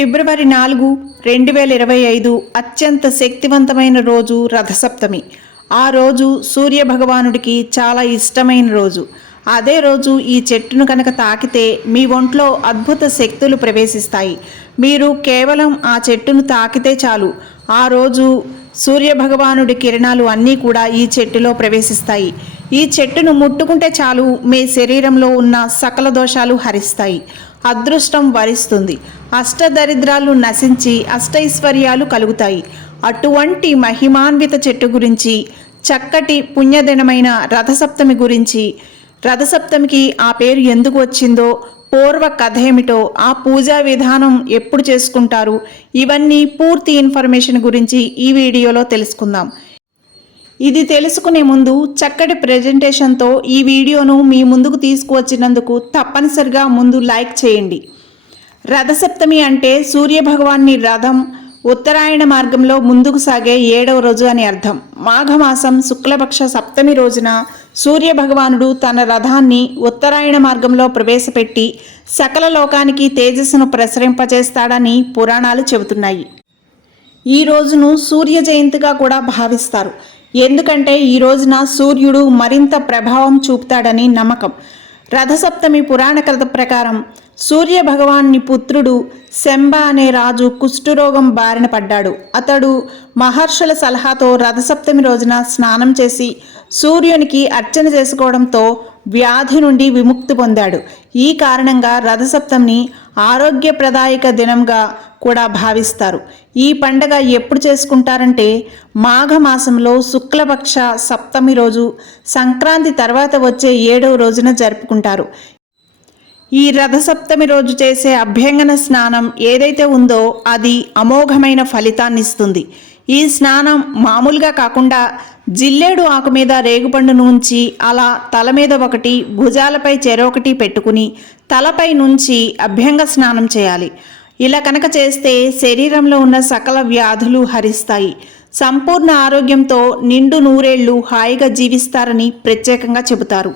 ఫిబ్రవరి నాలుగు రెండు వేల ఇరవై ఐదు అత్యంత శక్తివంతమైన రోజు రథసప్తమి. ఆ రోజు సూర్య భగవానుడికి చాలా ఇష్టమైన రోజు. అదే రోజు ఈ చెట్టును కనుక తాకితే మీ ఒంట్లో అద్భుత శక్తులు ప్రవేశిస్తాయి. మీరు కేవలం ఆ చెట్టును తాకితే చాలు. ఆ రోజు సూర్య భగవానుడి కిరణాలు అన్నీ కూడా ఈ చెట్టులో ప్రవేశిస్తాయి. ఈ చెట్టును ముట్టుకుంటే చాలు మీ శరీరంలో ఉన్న సకల దోషాలు హరిస్తాయి. అదృష్టం వరిస్తుంది. అష్టదరిద్రాలు నశించి అష్టైశ్వర్యాలు కలుగుతాయి. అటువంటి మహిమాన్విత చెట్టు గురించి చక్కటి పుణ్యదినమైన రథసప్తమి గురించి రథసప్తమికి ఆ పేరు ఎందుకు వచ్చిందో పూర్వ కథ ఏమిటో ఆ పూజా విధానం ఎప్పుడు చేసుకుంటారు ఇవన్నీ పూర్తి ఇన్ఫర్మేషన్ గురించి ఈ వీడియోలో తెలుసుకుందాం. ఇది తెలుసుకునే ముందు చక్కటి ప్రెజెంటేషన్తో ఈ వీడియోను మీ ముందుకు తీసుకువచ్చినందుకు తప్పనిసరిగా ముందు లైక్ చేయండి. రథసప్తమి అంటే సూర్యభగవాన్ని రథం ఉత్తరాయణ మార్గంలో ముందుకు సాగే ఏడవ రోజు అని అర్థం. మాఘమాసం శుక్లపక్ష సప్తమి రోజున సూర్యభగవానుడు తన రథాన్ని ఉత్తరాయణ మార్గంలో ప్రవేశపెట్టి సకల లోకానికి తేజస్సును ప్రసరింపజేస్తాడని పురాణాలు చెబుతున్నాయి. ఈ రోజును సూర్య జయంతిగా కూడా భావిస్తారు. ఎందుకంటే ఈ రోజున సూర్యుడు మరింత ప్రభావం చూపుతాడని నమ్మకం. రథసప్తమి పురాణ కథ ప్రకారం సూర్య భగవాన్ని పుత్రుడు శంబ అనే రాజు కుష్ఠరోగం బారిన పడ్డాడు. అతడు మహర్షుల సలహాతో రథసప్తమి రోజున స్నానం చేసి సూర్యునికి అర్చన చేసుకోవడంతో వ్యాధి నుండి విముక్తి పొందాడు. ఈ కారణంగా రథసప్తమిని ఆరోగ్యప్రదాయక దినంగా కూడా భావిస్తారు. ఈ పండగ ఎప్పుడు చేసుకుంటారంటే మాఘమాసంలో శుక్లపక్ష సప్తమి రోజు సంక్రాంతి తర్వాత వచ్చే ఏడవ రోజున జరుపుకుంటారు. ఈ రథసప్తమి రోజు చేసే అభ్యంగన స్నానం ఏదైతే ఉందో అది అమోఘమైన ఫలితాన్ని ఇస్తుంది. ఈ స్నానం మామూలుగా కాకుండా జిల్లేడు ఆకు మీద రేగుపండు నుంచి అలా తల మీద ఒకటి భుజాలపై చెరొకటి పెట్టుకుని తలపై నుంచి అభ్యంగ స్నానం చేయాలి. ఇలా కనుక చేస్తే శరీరంలో ఉన్న సకల వ్యాధులు హరిస్తాయి. సంపూర్ణ ఆరోగ్యంతో నిండు నూరేళ్ళు హాయిగా జీవిస్తారని ప్రత్యేకంగా చెబుతారు.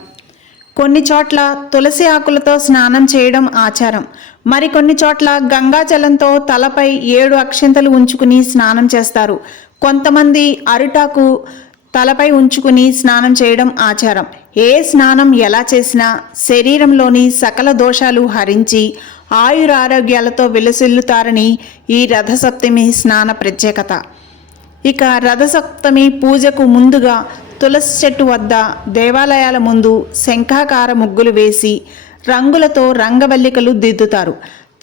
కొన్ని చోట్ల తులసి ఆకులతో స్నానం చేయడం ఆచారం. మరికొన్ని చోట్ల గంగాజలంతో తలపై ఏడు అక్షంతలు ఉంచుకుని స్నానం చేస్తారు. కొంతమంది అరిటాకు తలపై ఉంచుకుని స్నానం చేయడం ఆచారం. ఏ స్నానం ఎలా చేసినా శరీరంలోని సకల దోషాలు హరించి ఆయురారోగ్యాలతో విలసిల్లుతారని ఈ రథసప్తమి స్నాన ప్రత్యేకత. ఇక రథసప్తమి పూజకు ముందుగా తులసి చెట్టు వద్ద దేవాలయాల ముందు శంఖాకార ముగ్గులు వేసి రంగులతో రంగవల్లికలు దిద్దుతారు.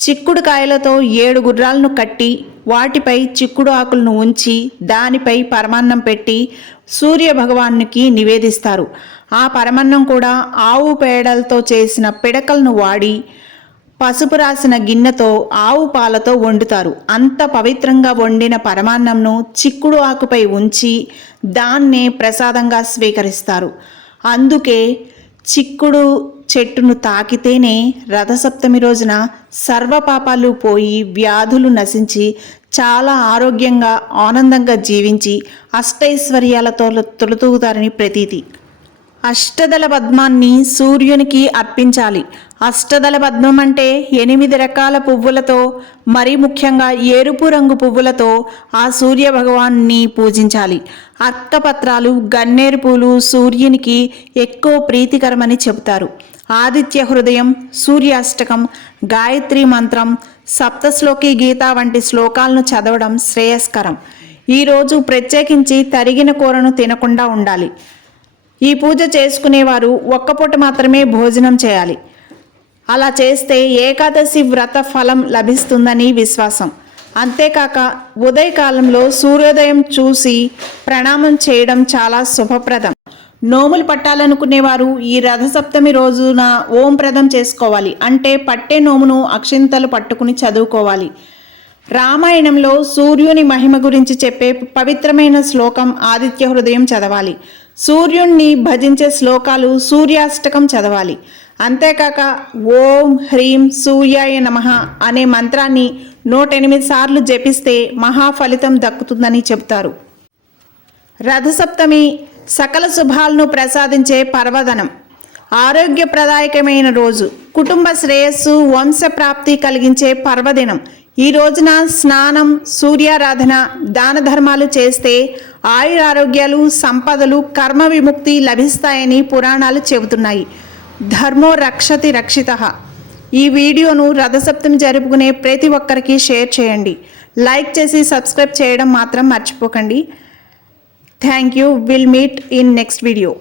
చిక్కుడు కాయలతో ఏడు గుర్రాలను కట్టి వాటిపై చిక్కుడు ఆకులను ఉంచి దానిపై పరమాన్నం పెట్టి సూర్య భగవానునికి నివేదిస్తారు. ఆ పరమాన్నం కూడా ఆవు పేడలతో చేసిన పిడకలను వాడి పసుపు రాసిన గిన్నెతో ఆవు పాలతో వండుతారు. అంత పవిత్రంగా వండిన పరమాన్నంను చిక్కుడు ఆకుపై ఉంచి దాన్నే ప్రసాదంగా స్వీకరిస్తారు. అందుకే చిక్కుడు చెట్టును తాకితేనే రథసప్తమి రోజున సర్వపాపాలు పోయి వ్యాధులు నశించి చాలా ఆరోగ్యంగా ఆనందంగా జీవించి అష్టైశ్వర్యాలతో తొలుతూగుతారని ప్రతీతి. అష్టదళ పద్మాన్ని సూర్యునికి అర్పించాలి. అష్టదళ పద్మం అంటే ఎనిమిది రకాల పువ్వులతో మరి ముఖ్యంగా ఎరుపు రంగు పువ్వులతో ఆ సూర్య భగవాన్ని పూజించాలి. అర్కపత్రాలు గన్నేరు పూలు సూర్యునికి ఎక్కువ ప్రీతికరమని చెబుతారు. ఆదిత్య హృదయం సూర్యాష్టకం గాయత్రి మంత్రం సప్తశ్లోకి గీత వంటి శ్లోకాలను చదవడం శ్రేయస్కరం. ఈరోజు ప్రత్యేకించి తరిగిన కూరను తినకుండా ఉండాలి. ఈ పూజ చేసుకునేవారు ఒక్కపూట మాత్రమే భోజనం చేయాలి. అలా చేస్తే ఏకాదశి వ్రత ఫలం లభిస్తుందని విశ్వాసం. అంతేకాక ఉదయకాలంలో సూర్యోదయం చూసి ప్రణామం చేయడం చాలా శుభప్రదం. నోములు పట్టాలనుకునేవారు ఈ రథసప్తమి రోజున ఓం ప్రదం చేసుకోవాలి. అంటే పట్టే నోమును అక్షింతలు పట్టుకుని చదువుకోవాలి. రామాయణంలో సూర్యుని మహిమ గురించి చెప్పే పవిత్రమైన శ్లోకం ఆదిత్య హృదయం చదవాలి. సూర్యుణ్ణి భజించే శ్లోకాలు సూర్యాష్టకం చదవాలి. అంతేకాక ఓం హ్రీం సూర్యాయ నమ అనే మంత్రాన్ని నూట ఎనిమిది సార్లు జపిస్తే మహాఫలితం దక్కుతుందని చెబుతారు. రథసప్తమి సకల శుభాలను ప్రసాదించే పర్వదనం. ఆరోగ్యప్రదాయకమైన రోజు. కుటుంబ శ్రేయస్సు వంశ ప్రాప్తి కలిగించే పర్వదినం. ఈ రోజున స్నానం సూర్యారాధన దాన ధర్మాలు చేస్తే ఆయురారోగ్యాలు సంపదలు కర్మ విముక్తి లభిస్తాయని పురాణాలు చెబుతున్నాయి. ధర్మో రక్షతి రక్షిత. ఈ వీడియోను రథసప్తమి జరుపుకునే ప్రతి ఒక్కరికి షేర్ చేయండి. లైక్ చేసి సబ్స్క్రైబ్ చేయడం మాత్రం మర్చిపోకండి. Thank you. Will meet in next video.